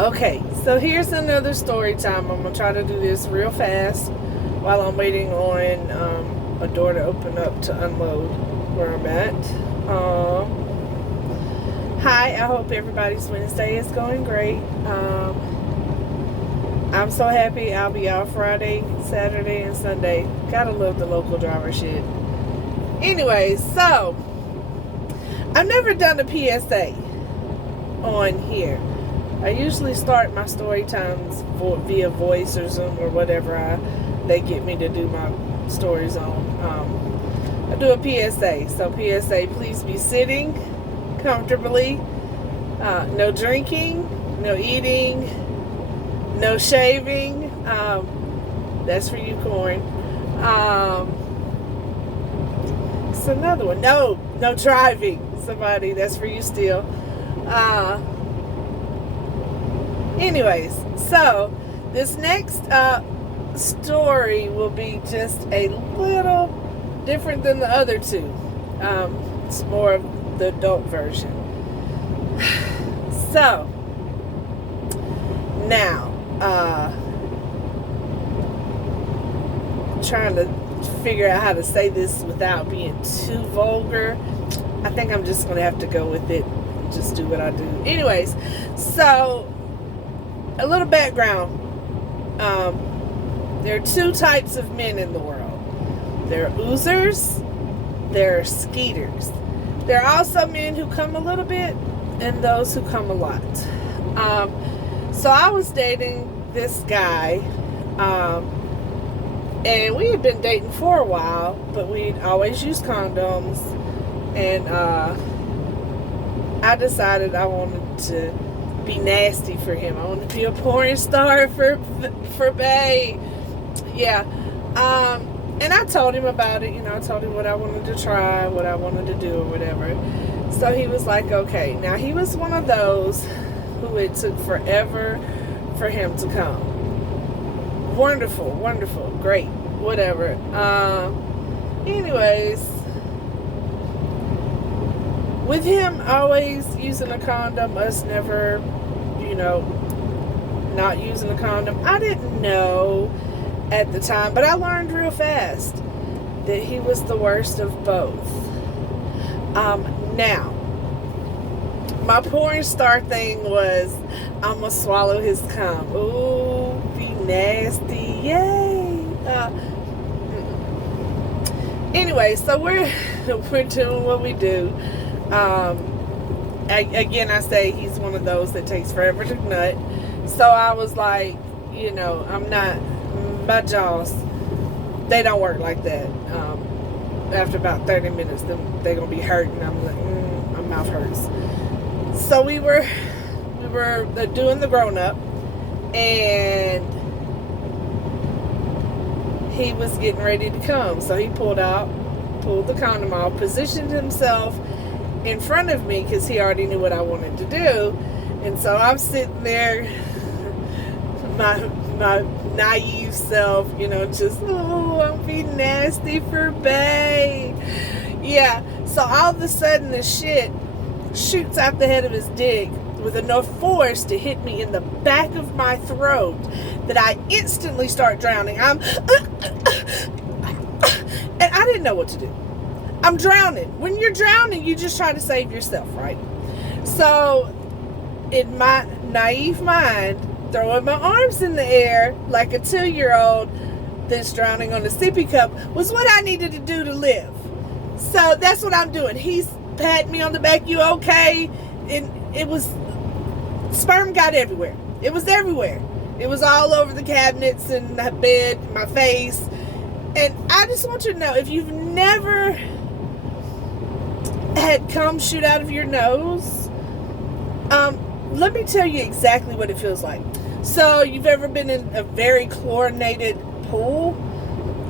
Okay, so here's another story time. I'm gonna try to do this real fast while I'm waiting on a door to open up to unload where I'm at. Hi, I hope everybody's Wednesday is going great. I'm so happy I'll be out Friday, Saturday, and Sunday. Gotta love the local driver shit. Anyway, so I've never done a PSA on here. I usually start my story times via voice or Zoom or whatever they get me to do my stories on. I do a PSA. So PSA, please be sitting comfortably. No drinking, no eating, no shaving. That's for you, Corn. It's another one. No driving. Somebody, that's for you still. Anyways, so this next story will be just a little different than the other two. It's more of the adult version. So, now, trying to figure out how to say this without being too vulgar. I think I'm just going to have to go with it and just do what I do. Anyways, so a little background. There are two types of men in the world. There are oozers, there are skeeters. There are also men who come a little bit and those who come a lot. So I was dating this guy, and we had been dating for a while, but we'd always used condoms, and I decided I wanted to be nasty for him. I wanted to be a porn star for Bae. Yeah. And I told him about it, I told him what I wanted to try, what I wanted to do or whatever. So he was like, okay. Now he was one of those who it took forever for him to come. Wonderful, great, whatever. Anyways, with him always using a condom, us never, not using a condom. I didn't know at the time, but I learned real fast that he was the worst of both. Now, my porn star thing was, I'm gonna swallow his cum. Ooh, be nasty, yay! Anyway, so we're doing what we do. Again, I say he's one of those that takes forever to nut. So I was like, my jaws, they don't work like that. After about 30 minutes, they're gonna be hurting. I'm like, my mouth hurts. So we were doing the grown up, and he was getting ready to come. So he pulled the condom off, positioned himself in front of me because he already knew what I wanted to do. And so I'm sitting there, my naive self, just, I'm being nasty for Bae. Yeah. So all of a sudden the shit shoots out the head of his dick with enough force to hit me in the back of my throat that I instantly start drowning. And I didn't know what to do. I'm drowning. When you're drowning, you just try to save yourself, right? So, in my naive mind, throwing my arms in the air like a 2-year-old that's drowning on a sippy cup was what I needed to do to live. So, that's what I'm doing. He's patting me on the back, you okay? And it was, sperm got everywhere. It was everywhere. It was all over the cabinets and the bed, my face. And I just want you to know, if you've never had cum shoot out of your nose, let me tell you exactly what it feels like. So, you've ever been in a very chlorinated pool?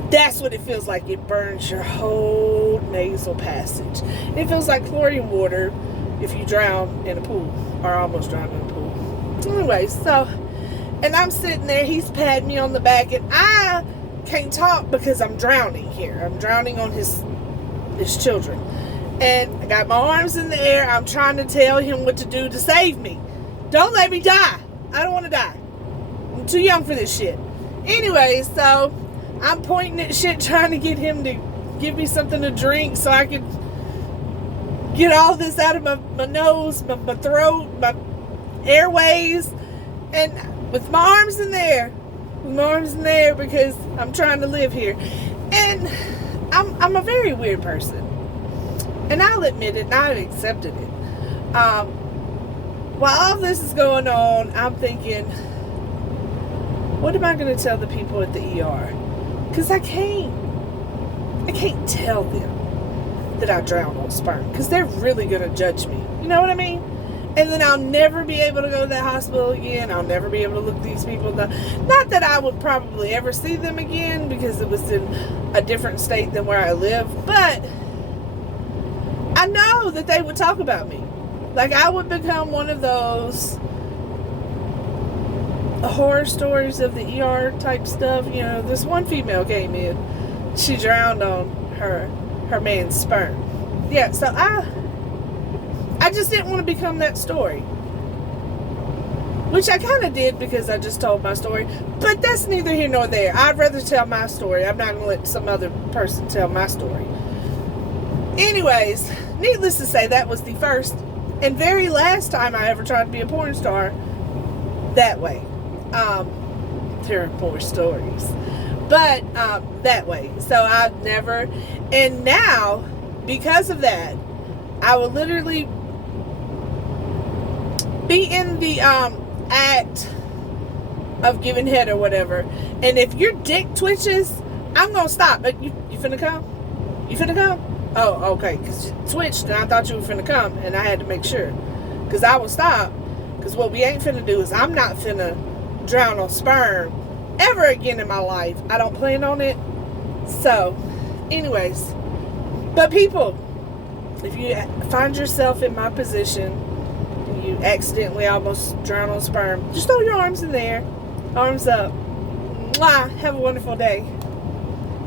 That's what it feels like. It burns your whole nasal passage. It feels like chlorine water if you drown in a pool, or almost drown in a pool. Anyway, so, and I'm sitting there, he's patting me on the back, and I can't talk because I'm drowning here. I'm drowning on his children. And I got my arms in the air. I'm trying to tell him what to do to save me. Don't let me die. I don't want to die. I'm too young for this shit. Anyway, so I'm pointing at shit trying to get him to give me something to drink so I could get all this out of my nose, my throat, my airways, and with my arms in there. With my arms in there because I'm trying to live here. And I'm a very weird person. And I'll admit it, and I've accepted it. While all this is going on, I'm thinking, what am I going to tell the people at the ER? Because I can't tell them that I drowned on sperm. Because they're really going to judge me. You know what I mean? And then I'll never be able to go to that hospital again. I'll never be able to look these people down. Not that I would probably ever see them again because it was in a different state than where I live. But I know that they would talk about me. Like, I would become one of those horror stories of the ER type stuff. You know, this one female came in. She drowned on her man's sperm. Yeah, so I just didn't want to become that story. Which I kind of did because I just told my story. But that's neither here nor there. I'd rather tell my story. I'm not going to let some other person tell my story. Anyways, needless to say, that was the first and very last time I ever tried to be a porn star that way. There are more stories. But that way. So I've never... And now, because of that, I will literally be in the act of giving head or whatever. And if your dick twitches, I'm going to stop. But you finna come? You finna come? Oh, okay, because you switched and I thought you were finna come and I had to make sure. Because I will stop. Because what we ain't finna do is I'm not finna drown on sperm ever again in my life. I don't plan on it. So, anyways. But people, if you find yourself in my position and you accidentally almost drown on sperm, just throw your arms in there. Arms up. Mwah. Have a wonderful day.